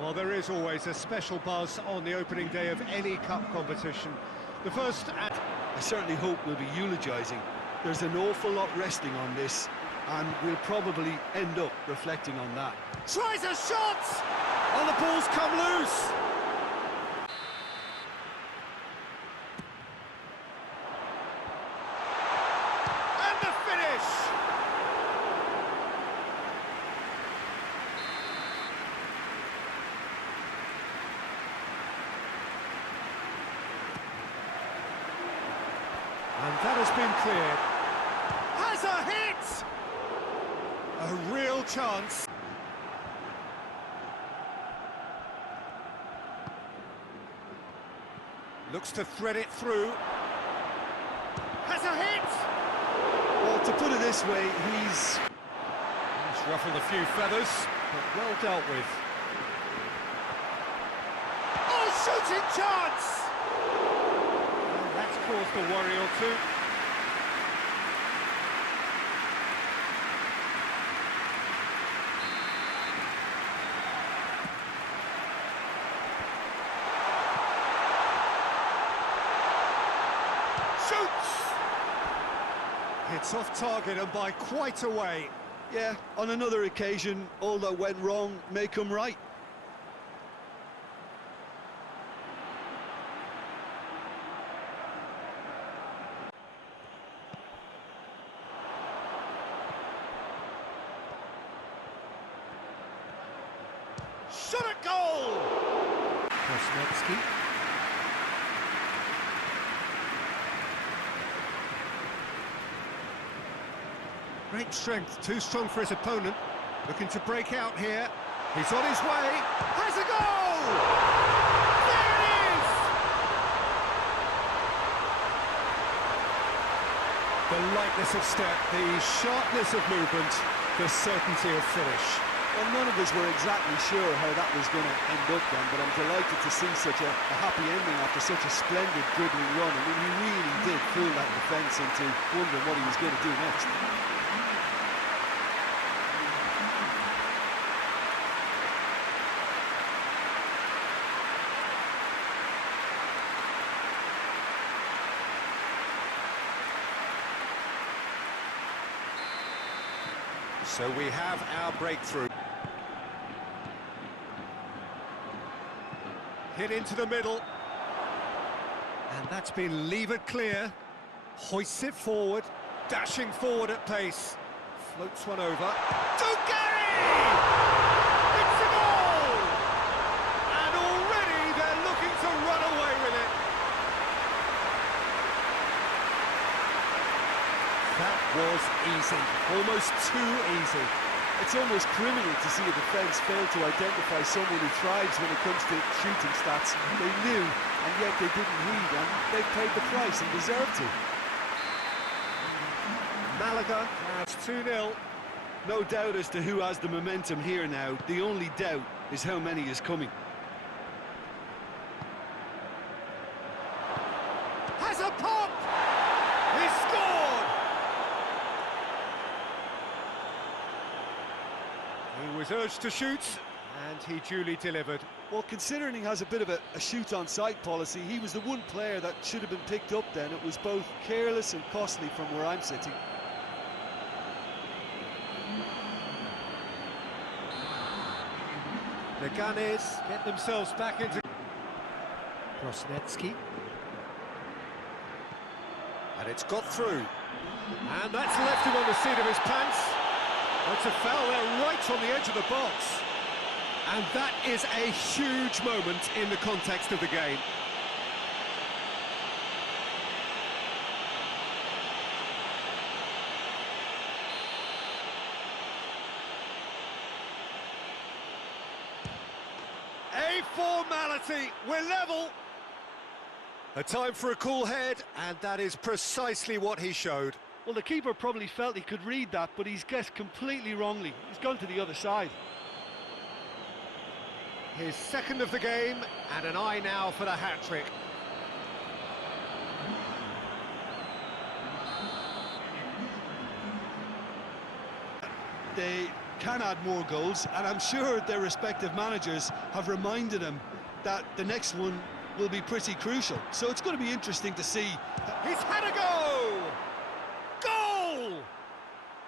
Well, there is always a special buzz on the opening day of any cup competition. The first at... I certainly hope we'll be eulogising. There's an awful lot resting on this, and we'll probably end up reflecting on that. Tries a shot! And the ball's come loose! And the finish! And that has been cleared. Has a hit! A real chance. Looks to thread it through. Has a hit! Well, to put it this way, he's ruffled a few feathers, but well dealt with. Oh, shooting chance! And that's caused a worry or two. Shoots! Hits off target and by quite a way. yeah, on another occasion, all that went wrong may come right. Shot at goal! Kosnetsky. Great strength, too strong for his opponent. Looking to break out here. He's on his way. Has a goal! There it is! The lightness of step, the sharpness of movement, the certainty of finish. Well, none of us were exactly sure how that was going to end up then, but I'm delighted to see such a happy ending after such a splendid dribbling run. I mean, he really did fool that defence into wondering what he was going to do next. So we have our breakthrough. Hit into the middle. And that's been levered clear. Hoists it forward, dashing forward at pace. Floats one over. Gary! It's a goal! And already they're looking to run away with it. That was easy, almost too easy. It's almost criminal to see a defence fail to identify someone who thrives when it comes to shooting stats. They knew, and yet they didn't heed, and they paid the price and deserved to. Malaga has 2-0. No doubt as to who has the momentum here now. The only doubt is how many is coming. Has a pop! He scored! He was urged to shoot, and he duly delivered. Well, considering he has a bit of a shoot-on-sight policy, he was the one player that should have been picked up then. It was both careless and costly from where I'm sitting. Leganes get themselves back into... Krosnetsky. And it's got through. And that's left him on the seat of his pants. That's a foul there right on the edge of the box. And that is a huge moment in the context of the game. A formality, we're level. A time for a cool head, and that is precisely what he showed. Well, the keeper probably felt he could read that, but he's guessed completely wrongly. He's gone to the other side. His second of the game, and an eye now for the hat-trick. They can add more goals, and I'm sure their respective managers have reminded them that the next one will be pretty crucial. So it's going to be interesting to see. He's had a go! Goal!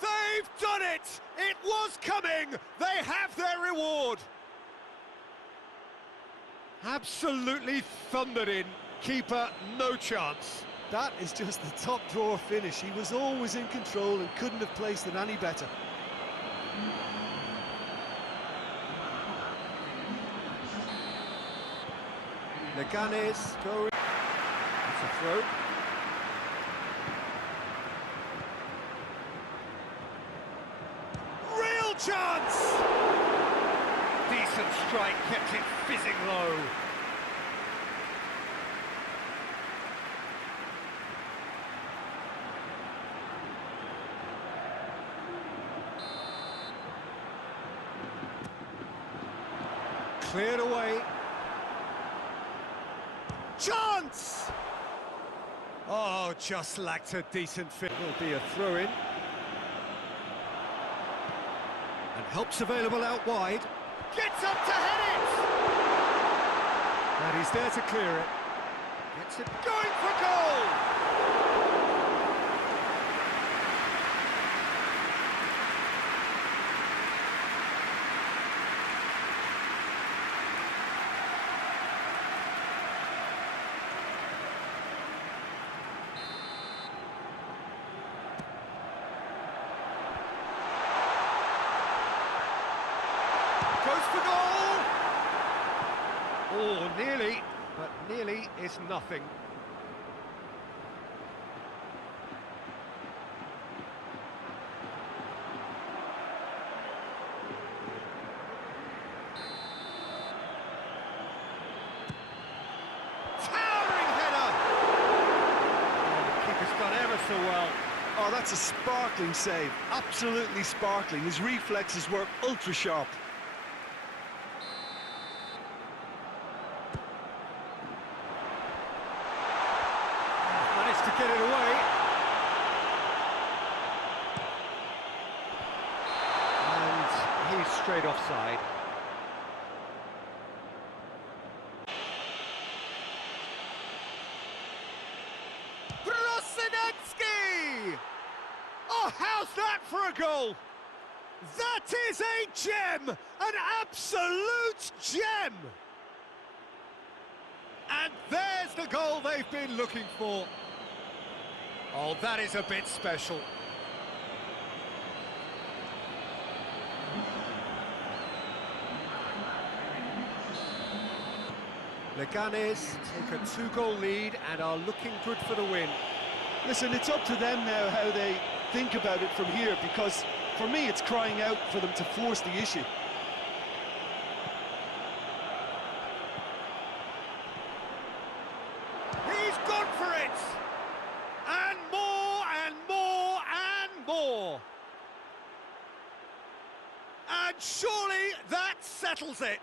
They've done it! It was coming! They have their reward! Absolutely thundered in. Keeper, no chance. That is just the top drawer finish. He was always in control and couldn't have placed it any better. Leganes going. It's a throw. Real chance! Decent strike, kept it fizzing low. Cleared away. Chance! Oh, just lacked a decent fit. Will be a throw-in. And help's available out wide. Gets up to head it! And he's there to clear it. Gets it going for goal! Goes for goal! Oh, nearly, but nearly is nothing. Towering header! Oh, the keeper's done ever so well. Oh, that's a sparkling save. Absolutely sparkling. His reflexes were ultra sharp. To get it away. And he's straight offside. Brosinecki! Oh, how's that for a goal? That is a gem! An absolute gem! And there's the goal they've been looking for. Oh, that is a bit special. Leganes take a 2-goal lead and are looking good for the win. Listen, it's up to them now how they think about it from here, because for me it's crying out for them to force the issue. He's gone for it! And more, and more, and more! And surely that settles it!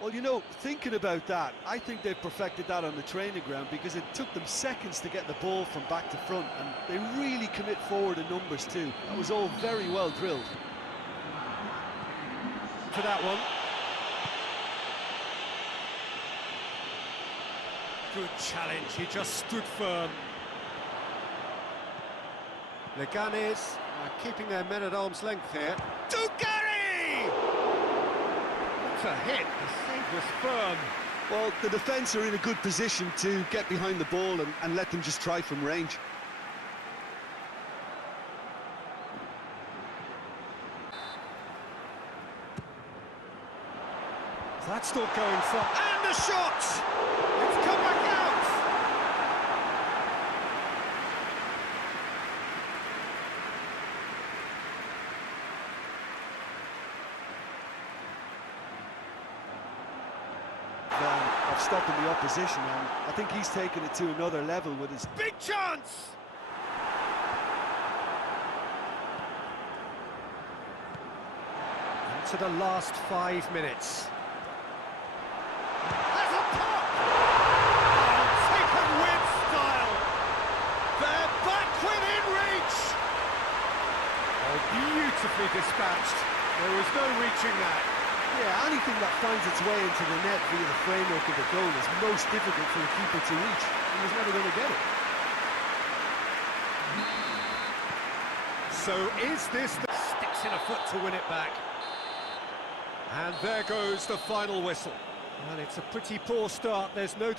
Well, you know, thinking about that, I think they've perfected that on the training ground, because it took them seconds to get the ball from back to front, and they really commit forward in numbers too. That was all very well drilled. For that one. Good challenge, he just stood firm. Leganes are keeping their men at arm's length here. Dugarry! What a hit, the save was firm. Well, the defence are in a good position to get behind the ball and let them just try from range. That's not going far. And the shot! It's come back out! Of stopping the opposition, and I think he's taken it to another level with his... Big chance! Into the last 5 minutes. There's a pop! Oh, taken with style! They're back within reach! Oh, beautifully Nicely dispatched. There was no reaching that. Yeah, anything that finds its way into the net via the framework of the goal is most difficult for a keeper to reach. He was never going to get it. So is this the... Sticks in a foot to win it back. And there goes the final whistle. And it's a pretty poor start, there's no...